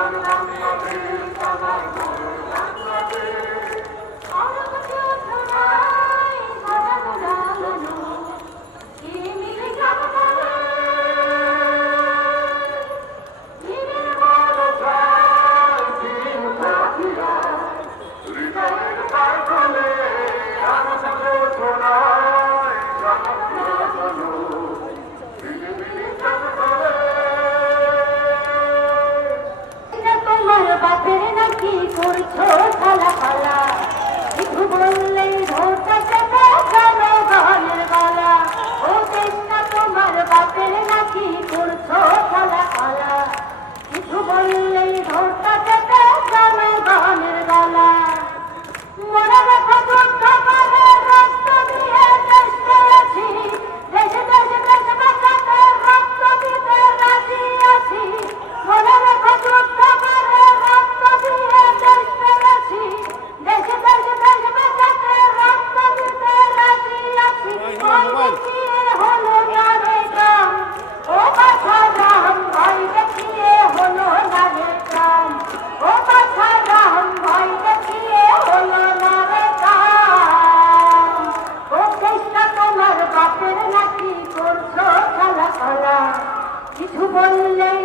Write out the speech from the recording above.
Thank you. করছ কিছু বললে